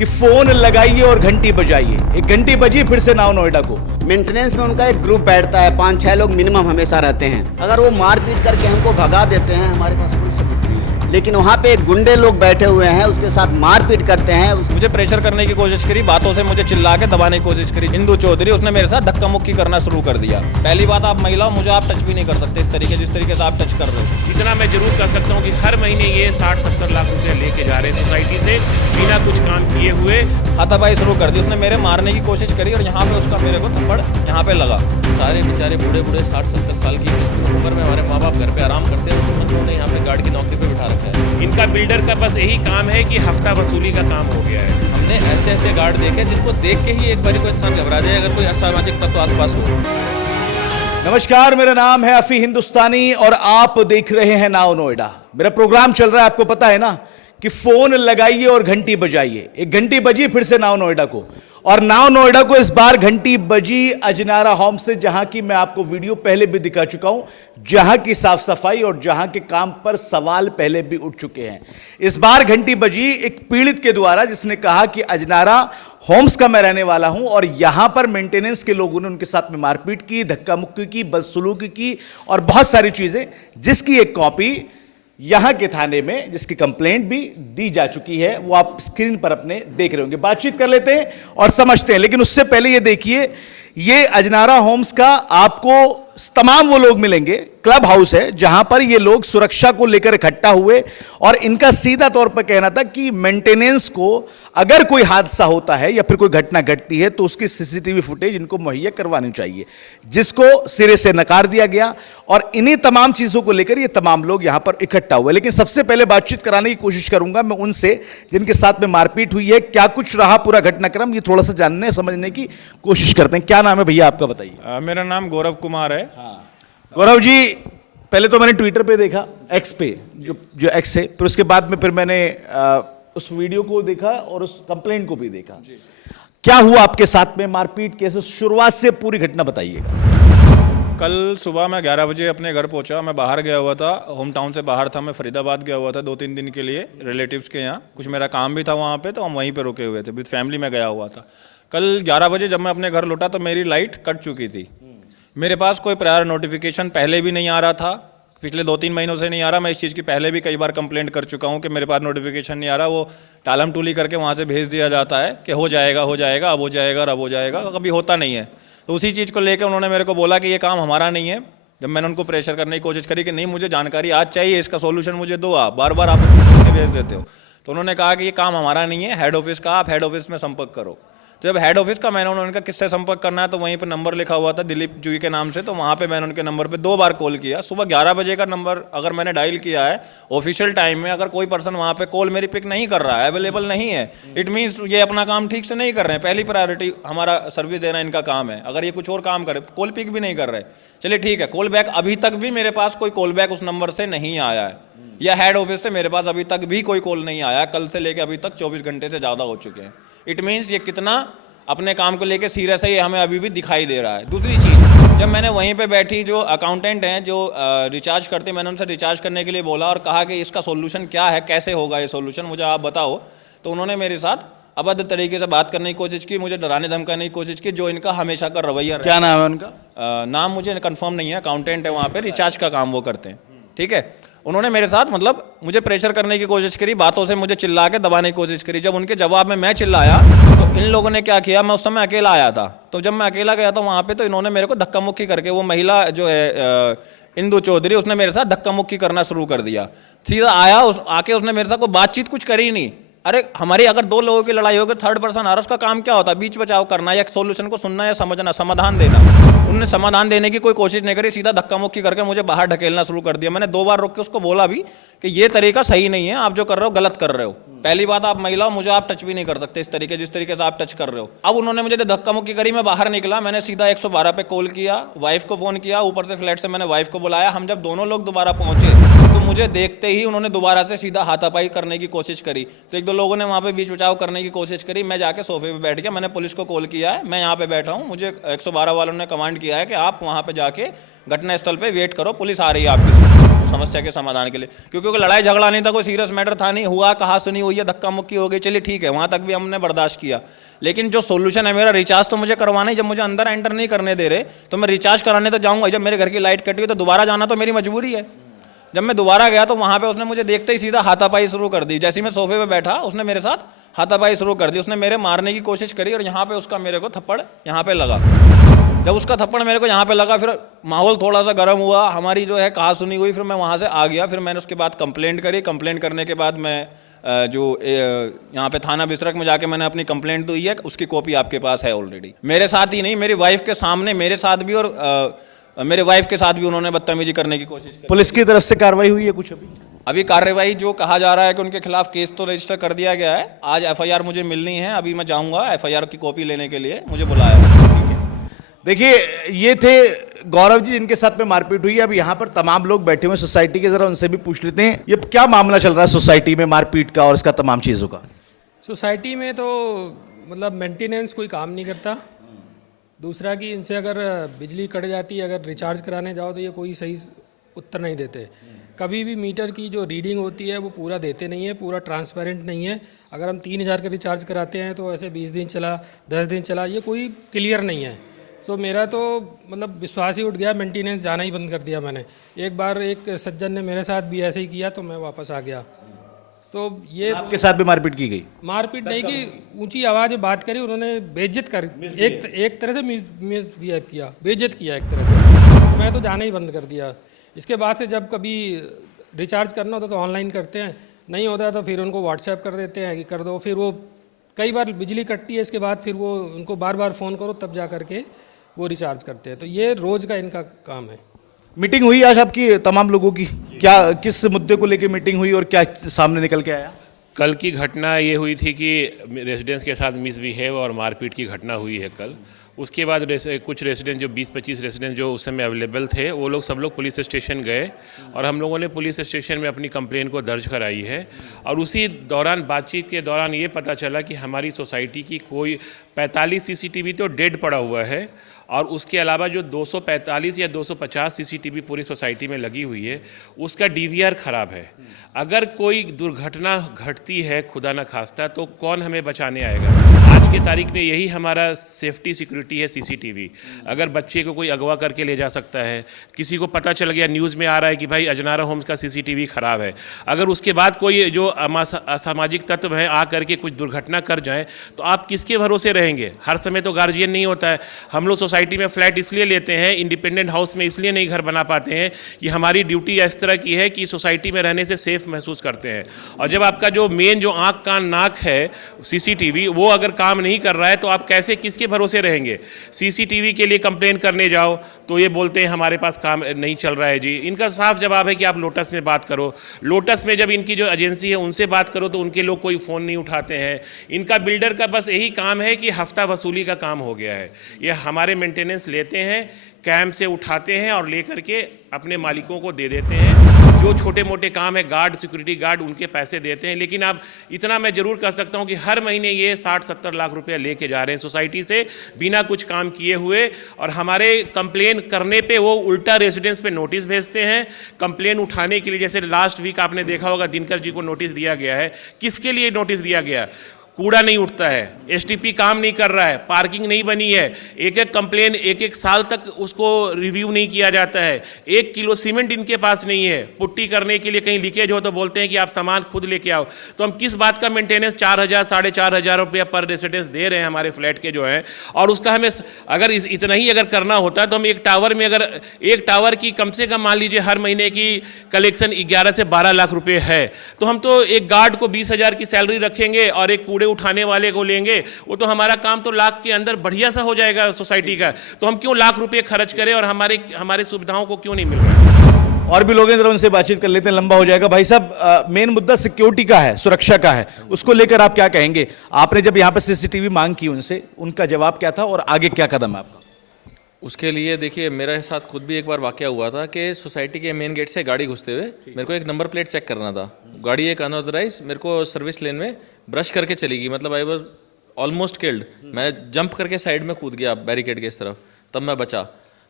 कि फोन लगाइए और घंटी बजाइए। एक घंटी बजी फिर से नाव नोएडा को। मेंटेनेंस में उनका एक ग्रुप बैठता है, 5-6 लोग मिनिमम हमेशा रहते हैं। अगर वो मारपीट करके हमको भगा देते हैं, हमारे पास कोई सबूत नहीं है। लेकिन वहाँ पे एक गुंडे लोग बैठे हुए हैं, उसके साथ मारपीट करते हैं। मुझे प्रेशर करने की कोशिश करी, बातों से मुझे चिल्ला के दबाने की कोशिश करी। इंदु चौधरी, उसने मेरे साथ धक्का मुक्की करना शुरू कर दिया। पहली बात, आप महिला हो, मुझे आप टच भी नहीं कर सकते इस तरीके जिस तरीके से आप टच कर रहे हो। इतना मैं जरूर कर सकता हूँ कि हर महीने ये 60-70 लाख रुपया लेके जा रहे हैं सोसाइटी से बिना कुछ काम किए हुए। हाथापाई शुरू कर दी, उसने मेरे मारने की कोशिश करी और यहाँ पे उसका मेरे को थप्पड़ यहाँ पे लगा। सारे बेचारे बूढ़े 60-70 साल की उम्र में हमारे माँ बाप घर पे आराम करते हैं, उस बंदों ने यहाँ पे गार्ड की नौकरी पे बिठा रखा है। इनका बिल्डर का बस यही काम है कि हफ्ता वसूली का काम हो गया है। हमने ऐसे ऐसे गार्ड देखे जिनको देख के ही एक बार को इंसान घबरा जाए अगर कोई असामाजिक तत्व आसपास हो। नमस्कार, मेरा नाम है अफी हिंदुस्तानी और आप देख रहे हैं नाव नोएडा। मेरा प्रोग्राम चल रहा है, आपको पता है ना कि फोन लगाइए और घंटी बजाइए। एक घंटी बजी फिर से नाव नोएडा को, और नाव नोएडा को इस बार घंटी बजी अजनारा होम से, जहां की मैं आपको वीडियो पहले भी दिखा चुका हूं, जहां की साफ सफाई और जहां के काम पर सवाल पहले भी उठ चुके हैं। इस बार घंटी बजी एक पीड़ित के द्वारा, जिसने कहा कि अजनारा होम्स का मैं रहने वाला हूं और यहां पर मेंटेनेंस के लोगों ने उनके साथ में मारपीट की, धक्का मुक्की की, बदसलूकी की और बहुत सारी चीजें, जिसकी एक कॉपी यहां के थाने में, जिसकी कंप्लेंट भी दी जा चुकी है, वो आप स्क्रीन पर अपने देख रहे होंगे। बातचीत कर लेते हैं और समझते हैं, लेकिन उससे पहले ये देखिए, ये अजनारा होम्स का आपको तमाम वो लोग मिलेंगे, क्लब हाउस है जहां पर ये लोग सुरक्षा को लेकर इकट्ठा हुए और इनका सीधा तौर पर कहना था कि मेंटेनेंस को अगर कोई हादसा होता है या फिर कोई घटना घटती है तो उसकी सीसीटीवी फुटेज इनको मुहैया करवानी चाहिए, जिसको सिरे से नकार दिया गया। और इन्हीं तमाम चीजों को लेकर ये तमाम लोग यहां पर इकट्ठा हुए। लेकिन सबसे पहले बातचीत कराने की कोशिश करूंगा मैं उनसे जिनके साथ में मारपीट हुई है, क्या कुछ रहा पूरा घटनाक्रम, ये थोड़ा सा जानने समझने की कोशिश करते हैं। क्या नाम है भैया आपका, बताइए। मेरा नाम गौरव कुमार है। गौरव जी, पहले तो मैंने ट्विटर पे देखा, एक्स पे, जो एक्स है, फिर उसके बाद में फिर मैंने उस वीडियो को देखा और उस कंप्लेंट को भी देखा। क्या हुआ आपके साथ में, मारपीट कैसे, शुरुआत से पूरी घटना बताइएगा। कल सुबह मैं 11 बजे अपने घर पहुंचा। मैं बाहर गया हुआ था, होम टाउन से बाहर था, मैं फरीदाबाद गया हुआ था 2-3 दिन के लिए रिलेटिव्स के यहाँ। कुछ मेरा काम भी था वहाँ पे, तो हम वहीं पे रुके हुए थे, विद फैमिली में गया हुआ था। कल 11 बजे जब मैं अपने घर लौटा तो मेरी लाइट कट चुकी थी। मेरे पास कोई प्रायर नोटिफिकेशन पहले भी नहीं आ रहा था, पिछले 2-3 महीनों से नहीं आ रहा। मैं इस चीज़ की पहले भी कई बार कंप्लेंट कर चुका हूँ कि मेरे पास नोटिफिकेशन नहीं आ रहा। वो टालम टूली करके वहाँ से भेज दिया जाता है कि हो जाएगा, हो जाएगा, अब हो जाएगा, अब हो जाएगा, कभी होता नहीं है। तो उसी चीज़ को लेकर उन्होंने मेरे को बोला कि ये काम हमारा नहीं है। जब मैंने उनको प्रेशर करने की कोशिश करी कि नहीं, मुझे जानकारी आज चाहिए, इसका सोल्यूशन मुझे दो, आप बार बार आप भेज देते हो, तो उन्होंने कहा कि ये काम हमारा नहीं है, हेड ऑफिस का, आप हेड ऑफिस में संपर्क करो। तो जब हेड ऑफिस का मैंने उन्होंने कहा किससे संपर्क करना है, तो वहीं पर नंबर लिखा हुआ था दिलीप जी के नाम से। तो वहाँ पे मैंने उनके नंबर पे 2 बार कॉल किया। सुबह 11 बजे का नंबर अगर मैंने डायल किया है ऑफिशियल टाइम में, अगर कोई पर्सन वहाँ पे कॉल मेरी पिक नहीं कर रहा है, अवेलेबल नहीं है, इट मीन्स ये अपना काम ठीक से नहीं कर रहे हैं। पहली प्रायोरिटी हमारा सर्विस देना इनका काम है। अगर ये कुछ और काम करे, कॉल पिक भी नहीं कर रहे, चलिए ठीक है, कॉल बैक अभी तक भी मेरे पास कोई कॉल बैक उस नंबर से नहीं आया है, या हेड ऑफिस से मेरे पास अभी तक भी कोई कॉल नहीं आया। कल से लेकर अभी तक 24 घंटे से ज़्यादा हो चुके हैं। इट मीन्स ये कितना अपने काम को लेके सीरियस है, ये हमें अभी भी दिखाई दे रहा है। दूसरी चीज़, जब मैंने वहीं पे बैठी जो अकाउंटेंट हैं जो रिचार्ज करते, मैंने उनसे रिचार्ज करने के लिए बोला और कहा कि इसका सोल्यूशन क्या है, कैसे होगा ये सोल्यूशन, मुझे आप बताओ। तो उन्होंने मेरे साथ अभद्र तरीके से बात करने की कोशिश की, मुझे डराने धमकाने की कोशिश की, जो इनका हमेशा का रवैया। क्या नाम है उनका? नाम मुझे कंफर्म नहीं है, अकाउंटेंट है वहाँ पे, रिचार्ज का काम वो करते हैं, ठीक है। उन्होंने मेरे साथ मतलब मुझे प्रेशर करने की कोशिश करी, बातों से मुझे चिल्ला के दबाने की कोशिश करी। जब उनके जवाब में मैं चिल्लाया तो इन लोगों ने क्या किया, मैं उस समय अकेला आया था, तो जब मैं अकेला गया था वहाँ पे, तो इन्होंने मेरे को धक्का मुक्की करके, वो महिला जो है इंदु चौधरी, उसने मेरे साथ धक्का मुक्की करना शुरू कर दिया। सीधा आया, आके उसने मेरे साथ कोई बातचीत कुछ करी नहीं। अरे हमारी अगर 2 लोगों की लड़ाई होगी, थर्ड पर्सन आ रहा है, उसका काम क्या होता है, बीच बचाव करना या सोल्यूशन को सुनना या समझना, समाधान देना। उन्होंने समाधान देने की कोई कोशिश नहीं करी, सीधा धक्का मुक्की करके मुझे बाहर ढकेलना शुरू कर दिया। मैंने 2 बार रोक के उसको बोला भी कि ये तरीका सही नहीं है, आप जो कर रहे हो गलत कर रहे हो। पहली बात, आप महिला हो, मुझे आप टच भी नहीं कर सकते इस तरीके जिस तरीके से आप टच कर रहे हो। अब उन्होंने मुझे धक्का मुक्की करी, मैं बाहर निकला, मैंने सीधा 112 पे कॉल किया, वाइफ को फ़ोन किया, ऊपर से फ्लैट से मैंने वाइफ को बुलाया। हम जब दोनों लोग दोबारा पहुंचे तो मुझे देखते ही उन्होंने दोबारा से सीधा हाथापाई करने की कोशिश करी। तो 1-2 लोगों ने वहाँ पे बीच बचाव करने की कोशिश करी। मैं जाके सोफे पे बैठ गया, मैंने पुलिस को कॉल किया है, मैं यहाँ पे बैठा हूँ, मुझे 112 वालों ने कमांड किया है कि आप वहाँ पे जाके घटनास्थल पे वेट करो, पुलिस आ रही है आपकी। समस्या के समाधान के लिए, क्योंकि कोई लड़ाई झगड़ा नहीं था, कोई सीरियस मैटर था नहीं, हुआ कहा सुनी हुई है, धक्का मुक्की हो गई, चलिए ठीक है, वहाँ तक भी हमने बर्दाश्त किया। लेकिन जो सोल्यूशन है मेरा, रिचार्ज तो मुझे करवाना ही, जब मुझे अंदर एंटर नहीं करने दे रहे तो मैं रिचार्ज कराने तो जाऊँगा, जब मेरे घर की लाइट कटी हुई तो दोबारा जाना तो मेरी मजबूरी है। जब मैं दोबारा गया तो वहाँ पे उसने मुझे देखते ही सीधा हाथापाई शुरू कर दी। जैसे ही मैं सोफे पे बैठा उसने मेरे साथ हाथापाई शुरू कर दी, उसने मेरे मारने की कोशिश करी और यहाँ पे उसका मेरे को थप्पड़ यहाँ पे लगा। जब उसका थप्पड़ मेरे को यहाँ पे लगा, फिर माहौल थोड़ा सा गर्म हुआ, हमारी जो है कहा सुनी हुई, फिर मैं वहाँ से आ गया। फिर मैंने उसके बाद कंप्लेंट करी। कंप्लेंट करने के बाद मैं यहाँ पे थाना बिसरख में जाके मैंने अपनी कंप्लेंट दी है, उसकी कॉपी आपके पास है ऑलरेडी। मेरे साथ ही नहीं, मेरी वाइफ के सामने मेरे साथ भी और मेरे वाइफ के साथ भी उन्होंने बदतमीजी करने की कोशिश की। पुलिस की तरफ से कार्रवाई हुई है कुछ अभी कार्रवाई जो कहा जा रहा है कि उनके खिलाफ केस तो रजिस्टर कर दिया गया है। आज एफआईआर मुझे मिलनी है, अभी मैं जाऊंगा एफआईआर की कॉपी लेने के लिए, मुझे बुलाया है। देखिए, ये थे गौरव जी जिनके साथ में मारपीट हुई है। अब यहाँ पर तमाम लोग बैठे हुए सोसाइटी के, जरा उनसे भी पूछ लेते हैं ये क्या मामला चल रहा है सोसाइटी में मारपीट का और इसका तमाम चीज़ों का। सोसाइटी में तो मतलब मेंटेनेंस कोई काम नहीं करता। दूसरा कि इनसे अगर बिजली कट जाती है, अगर रिचार्ज कराने जाओ तो ये कोई सही उत्तर नहीं देते। कभी भी मीटर की जो रीडिंग होती है वो पूरा देते नहीं है, पूरा ट्रांसपेरेंट नहीं है। अगर हम 3000 का रिचार्ज कराते हैं तो ऐसे 20 दिन चला, 10 दिन चला, ये कोई क्लियर नहीं है। तो मेरा तो मतलब विश्वास ही उठ गया, मेंटेनेंस जाना ही बंद कर दिया मैंने। एक बार एक सज्जन ने मेरे साथ भी ऐसे ही किया तो मैं वापस आ गया। तो ये आपके साथ भी मारपीट की गई? मारपीट नहीं की, ऊंची आवाज़ में बात करी, उन्होंने बेइज्जत कर एक तरह से मिसबिहेव किया, बेइज्जत किया एक तरह से। मैं तो जाना ही बंद कर दिया। इसके बाद से जब कभी रिचार्ज करना होता तो ऑनलाइन करते हैं, नहीं होता तो फिर उनको व्हाट्सएप कर देते हैं कि कर दो। फिर वो कई बार बिजली कटती है, इसके बाद फिर वो उनको बार बार फ़ोन करो तब जा करके वो रिचार्ज करते हैं। तो ये रोज़ का इनका काम है। मीटिंग हुई आज आपकी तमाम लोगों की, क्या किस मुद्दे को लेकर मीटिंग हुई और क्या सामने निकल के आया? कल की घटना ये हुई थी कि रेजिडेंट्स के साथ मिसबिहेव और मारपीट की घटना हुई है कल। उसके बाद कुछ रेजिडेंट जो 20-25 रेजिडेंट जो उस समय अवेलेबल थे, वो लोग सब लोग पुलिस स्टेशन गए और हम लोगों ने पुलिस स्टेशन में अपनी कंप्लेन को दर्ज कराई है। और उसी दौरान बातचीत के दौरान ये पता चला कि हमारी सोसाइटी की कोई 45 सीसीटीवी तो डेड पड़ा हुआ है और उसके अलावा जो 245 या 250 सीसीटीवी पूरी सोसाइटी में लगी हुई है उसका डीवीआर ख़राब है। अगर कोई दुर्घटना घटती है खुदा न खास्ता तो कौन हमें बचाने आएगा? आज की तारीख में यही हमारा सेफ्टी सिक्योरिटी है सीसीटीवी। अगर बच्चे को कोई अगवा करके ले जा सकता है, किसी को पता चल गया न्यूज़ में आ रहा है कि भाई अजनारा होम्स का सीसीटीवी ख़राब है, अगर उसके बाद कोई जो असामाजिक तत्व है आ करके कुछ दुर्घटना कर जाए तो आप किसके भरोसे रहेंगे? हर समय तो गार्जियन नहीं होता है। हम लोग सोसाइटी में फ्लैट इसलिए लेते हैं, इंडिपेंडेंट हाउस में इसलिए नहीं घर बना पाते हैं कि हमारी ड्यूटी इस तरह की है कि सोसाइटी में रहने से सेफ महसूस करते हैं। और जब आपका जो मेन जो आँख कान नाक है सीसीटीवी, वो अगर काम नहीं कर रहा है तो आप कैसे किसके भरोसे रहेंगे? सीसीटीवी के लिए कंप्लेन करने जाओ तो ये बोलते हैं हमारे पास काम नहीं चल रहा है जी। इनका साफ जवाब है कि आप लोटस में बात करो। लोटस में जब इनकी जो एजेंसी है उनसे बात करो तो उनके लोग कोई फ़ोन नहीं उठाते हैं। इनका बिल्डर का बस यही काम है कि हफ्ता वसूली का काम हो गया है। ये हमारे मेंटेनेंस लेते हैं, कैंप से उठाते हैं और लेकर के अपने मालिकों को दे देते हैं। जो छोटे मोटे काम है, गार्ड, सिक्योरिटी गार्ड, उनके पैसे देते हैं। लेकिन अब इतना मैं ज़रूर कह सकता हूँ कि हर महीने ये 60-70 लाख रुपया लेके जा रहे हैं सोसाइटी से बिना कुछ काम किए हुए। और हमारे कंप्लेन करने पे वो उल्टा रेजिडेंस पे नोटिस भेजते हैं कंप्लेन उठाने के लिए। जैसे लास्ट वीक आपने देखा होगा दिनकर जी को नोटिस दिया गया है। किसके लिए नोटिस दिया गया? कूड़ा नहीं उठता है, एसटीपी काम नहीं कर रहा है, पार्किंग नहीं बनी है, एक एक कंप्लेन एक एक साल तक उसको रिव्यू नहीं किया जाता है। 1 किलो सीमेंट इनके पास नहीं है, पुट्टी करने के लिए कहीं लीकेज हो तो बोलते हैं कि आप सामान खुद लेके आओ। तो हम किस बात का मेंटेनेंस 4,000 4,500 रुपया पर रेसिडेंस दे रहे हैं हमारे फ्लैट के जो हैं। और उसका हमें अगर इतना ही अगर करना होता तो हम एक टावर में, अगर एक टावर की कम से कम मान लीजिए हर महीने की कलेक्शन 11 से 12 लाख रुपये है, तो हम तो एक गार्ड को 20,000 की सैलरी रखेंगे और एक कूड़े उठाने वाले को लेंगे, वो तो हमारा काम तो लाख के अंदर बढ़िया सा हो जाएगा सोसाइटी का। तो हम क्यों लाख रुपए खर्च करें और हमारे सुविधाओं को क्यों नहीं मिल रहा है? और भी लोग हैं, जरा उनसे बातचीत कर लेते हैं, लंबा हो जाएगा। भाई साहब, मेन मुद्दा सिक्योरिटी का है, सुरक्षा का है, उसको लेकर आप क्या कहेंगे? आपने जब यहाँ पर सीसीटीवी मांग की उनसे, उनका जवाब क्या था और आगे क्या कदम है आपका? उसके लिए देखिए, मेरे साथ खुद भी एक बार वाकया हुआ था कि सोसाइटी के मेन गेट से गाड़ी घुसते हुए मेरे को एक नंबर प्लेट चेक करना था। गाड़ी एक अनऑथराइज मेरे को सर्विस लेन में ब्रश करके चली गई, मतलब आई वाज ऑलमोस्ट किल्ड। मैं जंप करके साइड में कूद गया बैरिकेड के इस तरफ, तब मैं बचा।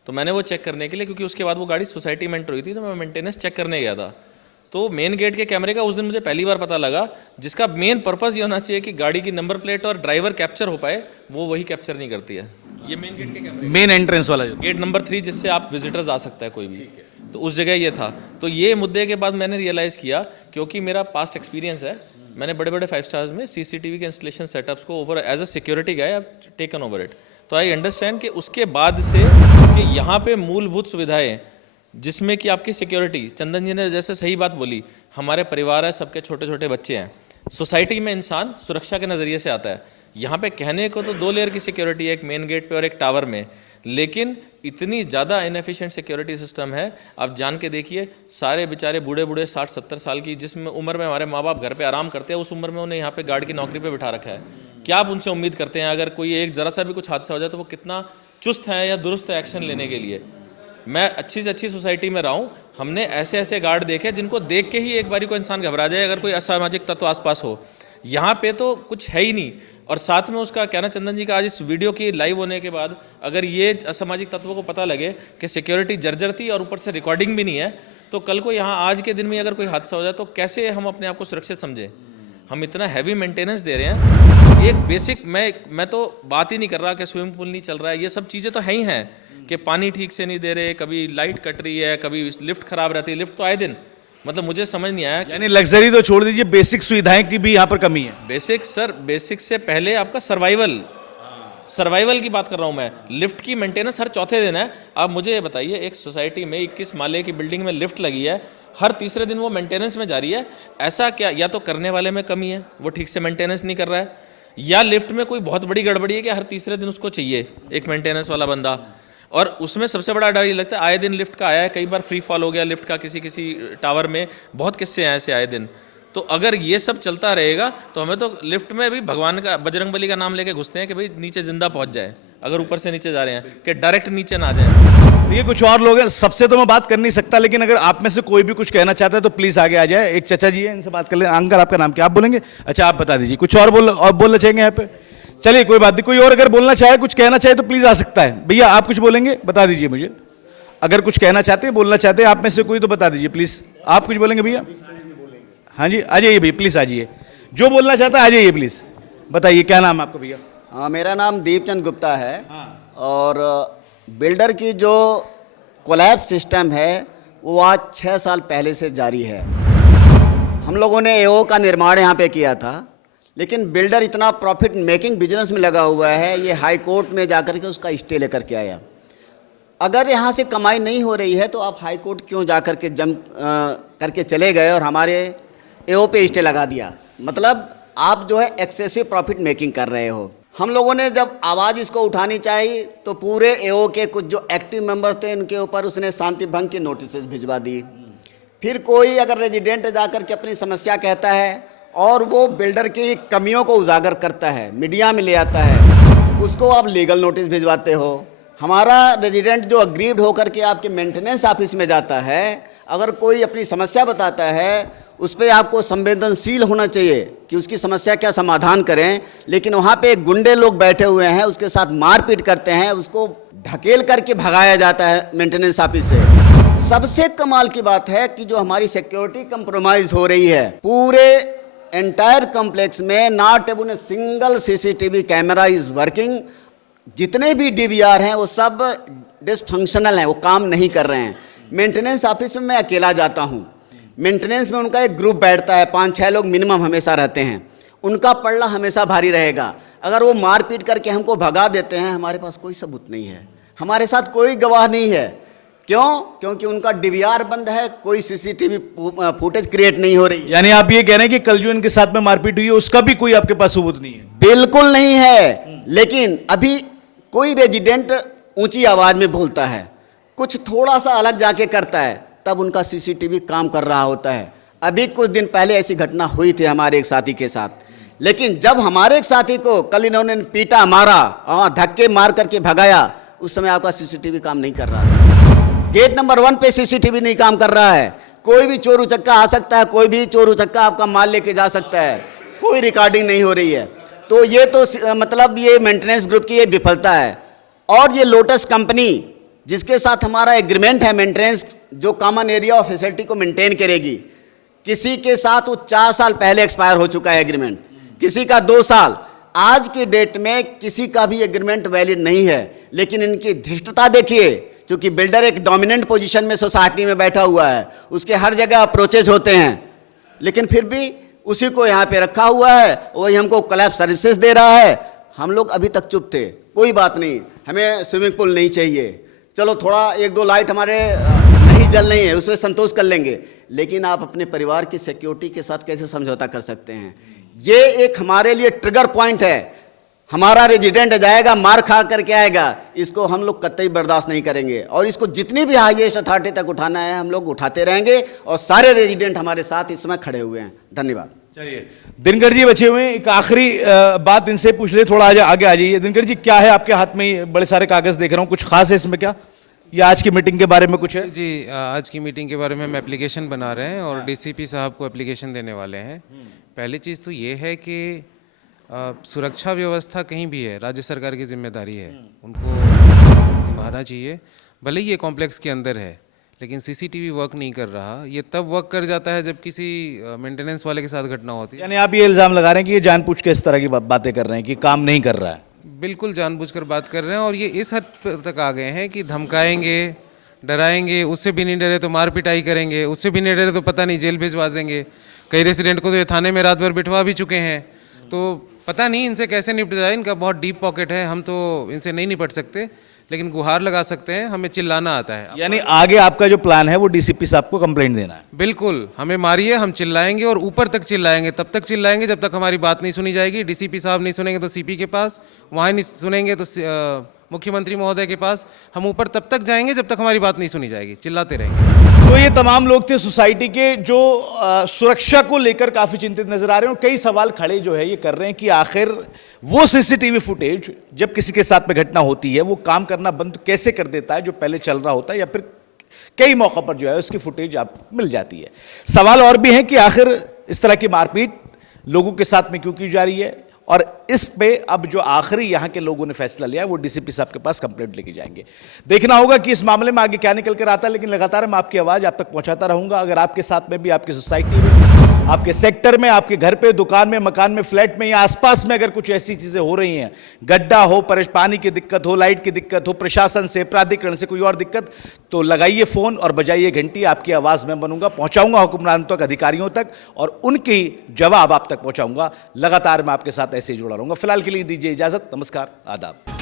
तो मैंने वो चेक करने के लिए, क्योंकि उसके बाद वो गाड़ी सोसाइटी में एंटर हुई थी, तो मैं मेंटेनेंस चेक करने गया था। तो मेन गेट के कैमरे का उस दिन मुझे पहली बार पता लगा, जिसका मेन पर्पस ये होना चाहिए कि गाड़ी की नंबर प्लेट और ड्राइवर कैप्चर हो पाए, वो वही कैप्चर नहीं करती है। ये मेन गेट के कैमरे, मेन एंट्रेंस वाला जो गेट नंबर 3 जिससे आप विजिटर्स आ सकता है कोई भी, तो उस जगह ये था। तो ये मुद्दे के बाद मैंने रियलाइज़ किया, क्योंकि मेरा पास्ट एक्सपीरियंस है, मैंने बड़े बड़े 5 स्टार्स में सीसीटीवी के इंस्टॉलेशन सेटअप्स को over as a security guy I have taken over it. तो आई अंडरस्टैंड कि उसके बाद से कि यहाँ पे मूलभूत सुविधाएं जिसमें कि आपकी सिक्योरिटी, चंदन जी ने जैसे सही बात बोली, हमारे परिवार है, सबके छोटे छोटे बच्चे हैं, सोसाइटी में इंसान सुरक्षा के नज़रिए से आता है। यहाँ पे कहने को तो 2 लेयर की सिक्योरिटी है, एक मेन गेट पे और एक टावर में, लेकिन इतनी ज़्यादा इनएफिशिएंट सिक्योरिटी सिस्टम है। आप जान के देखिए, सारे बेचारे बूढ़े बूढ़े 60-70 साल की, जिस उम्र में हमारे माँ बाप घर पे आराम करते हैं, उस उम्र में उन्हें यहाँ पे गार्ड की नौकरी पे बिठा रखा है। क्या आप उनसे उम्मीद करते हैं अगर कोई एक ज़रा सा भी कुछ हादसा हो जाए तो वो कितना चुस्त है या दुरुस्त है एक्शन लेने के लिए। मैं अच्छी से अच्छी सोसाइटी में रहा हूँ, हमने ऐसे ऐसे गार्ड देखे जिनको देख के ही एक बारी को इंसान घबरा जाए अगर कोई असामाजिक तत्व आसपास हो। यहाँ पे तो कुछ है ही नहीं। और साथ में उसका कहना चंदन जी का, आज इस वीडियो की लाइव होने के बाद अगर ये असामाजिक तत्वों को पता लगे कि सिक्योरिटी जर्जर थी और ऊपर से रिकॉर्डिंग भी नहीं है, तो कल को यहाँ आज के दिन में अगर कोई हादसा हो जाए तो कैसे हम अपने आप को सुरक्षित समझें। हम इतना हैवी मेंटेनेंस दे रहे हैं। एक बेसिक, मैं तो बात ही नहीं कर रहा कि स्विमिंग पूल नहीं चल रहा है, ये सब चीज़ें तो है ही हैं कि पानी ठीक से नहीं दे रहे, कभी लाइट कट रही है, कभी लिफ्ट खराब रहती है, लिफ्ट तो आए दिन, मतलब मुझे समझ नहीं आया। यानी लग्जरी तो छोड़ दीजिए, बेसिक सुविधाएं की भी यहाँ पर कमी है। बेसिक सर, बेसिक से पहले आपका सर्वाइवल की बात कर रहा हूँ मैं। लिफ्ट की मेंटेनेंस हर चौथे दिन है। आप मुझे ये बताइए, एक सोसाइटी में 21 माले की बिल्डिंग में लिफ्ट लगी है, हर तीसरे दिन वो मेंटेनेंस में जा रही है। ऐसा क्या, या तो करने वाले में कमी है, वो ठीक से मेंटेनेंस नहीं कर रहा है, या लिफ्ट में कोई बहुत बड़ी गड़बड़ी है कि हर तीसरे दिन उसको चाहिए एक मेंटेनेंस वाला बंदा। और उसमें सबसे बड़ा डर ये लगता है, आए दिन लिफ्ट का आया है, कई बार फ्री फॉल हो गया लिफ्ट का किसी टावर में, बहुत किस्से हैं ऐसे आए दिन। तो अगर ये सब चलता रहेगा तो हमें तो लिफ्ट में भी भगवान का, बजरंगबली का नाम लेके घुसते हैं कि भाई नीचे जिंदा पहुंच जाए, अगर ऊपर से नीचे जा रहे हैं कि डायरेक्ट नीचे ना जाए। ये कुछ और लोग हैं, सबसे तो मैं बात कर नहीं सकता, लेकिन अगर आप में से कोई भी कुछ कहना चाहता है तो प्लीज आगे आ जाए। एक चाचा जी है, इनसे बात कर ले। अंकल, आपका नाम क्या, आप बोलेंगे? अच्छा, आप बता दीजिए, कुछ और बोलना चाहेंगे यहाँ पे? चलिए कोई बात नहीं, कोई और अगर बोलना चाहे, कुछ कहना चाहे तो प्लीज आ सकता है। भैया आप कुछ बोलेंगे, बता दीजिए मुझे। अगर कुछ कहना चाहते हैं, बोलना चाहते हैं आप में से कोई, तो बता दीजिए प्लीज। आप कुछ बोलेंगे भैया? हाँ जी, आ जाइए भैया, प्लीज आ जाइए। जो बोलना चाहता है आ जाइए प्लीज। बताइए क्या नाम है आपका भैया? हाँ, मेरा नाम दीपचंद गुप्ता है। और बिल्डर की जो कोलैप्स सिस्टम है वो आज 6 साल पहले से जारी है। हम लोगों ने एओ का निर्माण यहाँ पे किया था, लेकिन बिल्डर इतना प्रॉफिट मेकिंग बिजनेस में लगा हुआ है, ये हाई कोर्ट में जाकर के उसका स्टे लेकर के आया। अगर यहाँ से कमाई नहीं हो रही है तो आप हाई कोर्ट क्यों जाकर के करके चले गए और हमारे एओ पे स्टे लगा दिया? मतलब आप जो है एक्सेसिव प्रॉफिट मेकिंग कर रहे हो। हम लोगों ने जब आवाज़ इसको उठानी चाहिए तो पूरे एओ के कुछ जो एक्टिव मेंबर थे उनके ऊपर उसने शांति भंग की नोटिस भिजवा दी। फिर कोई अगर रेजिडेंट जाकर के अपनी समस्या कहता है और वो बिल्डर की कमियों को उजागर करता है, मीडिया में ले आता है, उसको आप लीगल नोटिस भिजवाते हो। हमारा रेजिडेंट जो अग्रीव्ड होकर के आपके मेंटेनेंस ऑफिस में जाता है, अगर कोई अपनी समस्या बताता है उस पर आपको संवेदनशील होना चाहिए कि उसकी समस्या क्या समाधान करें। लेकिन वहाँ पे गुंडे लोग बैठे हुए हैं, उसके साथ मारपीट करते हैं, उसको ढकेल करके भगाया जाता है मेंटेनेंस ऑफिस से। सबसे कमाल की बात है कि जो हमारी सिक्योरिटी कंप्रोमाइज हो रही है पूरे एंटायर कॉम्प्लेक्स में, not Avon a single CCTV camera is working. जितने भी डीवीआर हैं वो सब डिसफंक्शनल हैं, वो काम नहीं कर रहे हैं। मेंटेनेंस ऑफिस में मैं अकेला जाता हूँ, मेंटेनेंस में उनका एक ग्रुप बैठता है, 5-6 लोग मिनिमम हमेशा रहते हैं, उनका पल्ला हमेशा भारी रहेगा। अगर वो मारपीट करके हमको भगा देते हैं, हमारे पास कोई सबूत नहीं है, हमारे साथ कोई गवाह नहीं है। क्यों? क्योंकि उनका डीवीआर बंद है, कोई सीसीटीवी फुटेज क्रिएट नहीं हो रही। यानी आप ये कह रहे हैं कि कल जो इनके साथ में मारपीट हुई है उसका भी कोई आपके पास सबूत नहीं है? बिल्कुल नहीं है। लेकिन अभी कोई रेजिडेंट ऊंची आवाज में बोलता है, कुछ थोड़ा सा अलग जाके करता है, तब उनका सीसीटीवी काम कर रहा होता है। अभी कुछ दिन पहले ऐसी घटना हुई थी हमारे एक साथी के साथ, लेकिन जब हमारे एक साथी को कल इन्होंने पीटा, मारा और धक्के मार करके भगाया, उस समय आपका सीसीटीवी काम नहीं कर रहा था। गेट नंबर 1 पे सीसीटीवी नहीं काम कर रहा है। कोई भी चोर उचक्का आ सकता है, कोई भी चोर उचक्का आपका माल लेके जा सकता है, कोई रिकॉर्डिंग नहीं हो रही है। तो ये तो मतलब ये मेंटेनेंस ग्रुप की ये विफलता है। और ये लोटस कंपनी जिसके साथ हमारा एग्रीमेंट है मेंटेनेंस, जो कॉमन एरिया और फैसिलिटी को मेंटेन करेगी, किसी के साथ वो 4 साल पहले एक्सपायर हो चुका है एग्रीमेंट, किसी का 2 साल। आज की डेट में किसी का भी एग्रीमेंट वैलिड नहीं है, लेकिन इनकी धृष्टता देखिए, क्योंकि बिल्डर एक डोमिनेंट पोजीशन में सोसाइटी में बैठा हुआ है, उसके हर जगह अप्रोचेज होते हैं, लेकिन फिर भी उसी को यहाँ पे रखा हुआ है, वही हमको कोलैप्स सर्विसेज दे रहा है। हम लोग अभी तक चुप थे, कोई बात नहीं, हमें स्विमिंग पूल नहीं चाहिए, चलो थोड़ा 1-2 लाइट हमारे नहीं जल रही है उसमें संतोष कर लेंगे, लेकिन आप अपने परिवार की सिक्योरिटी के साथ कैसे समझौता कर सकते हैं? ये एक हमारे लिए ट्रिगर पॉइंट है। हमारा रेजिडेंट जाएगा, मार खा करके आएगा, इसको हम लोग कतई बर्दाश्त नहीं करेंगे, और इसको जितनी भी हाईएस्ट अथॉरिटी तक उठाना है हम लोग उठाते रहेंगे, और सारे रेजिडेंट हमारे साथ इस समय खड़े हुए हैं। धन्यवाद। चलिए, दिनकर जी बचे हुए हैं, एक आखिरी बात इनसे पूछ ले, थोड़ा आगे आ जाइए। दिनकर जी, क्या है आपके हाथ में? बड़े सारे कागज देख रहा हूँ, कुछ खास है इसमें क्या, या आज की मीटिंग के बारे में कुछ है? जी, आज की मीटिंग के बारे में हम एप्लीकेशन बना रहे हैं और डीसीपी साहब को एप्लीकेशन देने वाले हैं। पहली चीज़ तो ये है कि सुरक्षा व्यवस्था कहीं भी है, राज्य सरकार की जिम्मेदारी है, उनको निभाना चाहिए। भले ही ये कॉम्प्लेक्स के अंदर है, लेकिन सीसीटीवी वर्क नहीं कर रहा। ये तब वर्क कर जाता है जब किसी मेंटेनेंस वाले के साथ घटना होती है। यानी आप ये इल्ज़ाम लगा रहे हैं कि ये जानबूझ के इस तरह की बातें कर रहे हैं कि काम नहीं कर रहा है? बिल्कुल जानबूझकर बात कर रहे हैं, और ये इस हद तक आ गए हैं कि धमकाएंगे, डराएंगे, उससे भी नहीं डरे तो मार पिटाई करेंगे, उससे भी नहीं डरे तो पता नहीं जेल भिजवा देंगे। कई रेसिडेंट को तो ये थाने में रात भर बिठवा भी चुके हैं। तो पता नहीं इनसे कैसे निपट जाए, इनका बहुत डीप पॉकेट है, हम तो इनसे नहीं निपट सकते, लेकिन गुहार लगा सकते हैं, हमें चिल्लाना आता है। यानी आगे आपका जो प्लान है वो डीसीपी साहब को कंप्लेंट देना है? बिल्कुल, हमें मारिए, हम चिल्लाएंगे और ऊपर तक चिल्लाएंगे, तब तक चिल्लाएंगे जब तक हमारी बात नहीं सुनी जाएगी। डीसीपी साहब नहीं सुनेंगे तो सीपी के पास, वहाँ नहीं सुनेंगे तो मुख्यमंत्री महोदय के पास, हम ऊपर तब तक जाएंगे जब तक हमारी बात नहीं सुनी जाएगी, चिल्लाते रहेंगे। तो ये तमाम लोग थे सोसाइटी के जो सुरक्षा को लेकर काफी चिंतित नजर आ रहे हैं, और कई सवाल खड़े जो है ये कर रहे हैं कि आखिर वो सीसीटीवी फुटेज जब किसी के साथ में घटना होती है वो काम करना बंद कैसे कर देता है जो पहले चल रहा होता है, या फिर कई मौका पर जो है उसकी फुटेज आपको मिल जाती है। सवाल और भी हैं कि आखिर इस तरह की मारपीट लोगों के साथ में क्यों की जा रही है, और इस पे अब जो आखिरी यहाँ के लोगों ने फैसला लिया है वो डीसीपी साहब के पास कंप्लेंट लेके जाएंगे। देखना होगा कि इस मामले में आगे क्या निकल कर आता है, लेकिन लगातार मैं आपकी आवाज़ आप तक पहुंचाता रहूंगा। अगर आपके साथ में भी, आपकी सोसाइटी में, आपके सेक्टर में, आपके घर पे, दुकान में, मकान में, फ्लैट में या आसपास में अगर कुछ ऐसी चीज़ें हो रही हैं, गड्ढा हो, पानी की दिक्कत हो, लाइट की दिक्कत हो, प्रशासन से, प्राधिकरण से कोई और दिक्कत, तो लगाइए फ़ोन और बजाइए घंटी। आपकी आवाज़ मैं बनूंगा, पहुंचाऊंगा हुक्मरानों तक, अधिकारियों तक, और उनकी जवाब आप तक पहुंचाऊंगा। लगातार मैं आपके साथ ऐसे ही जुड़ा रहूंगा। फिलहाल के लिए दीजिए इजाज़त। नमस्कार, आदाब।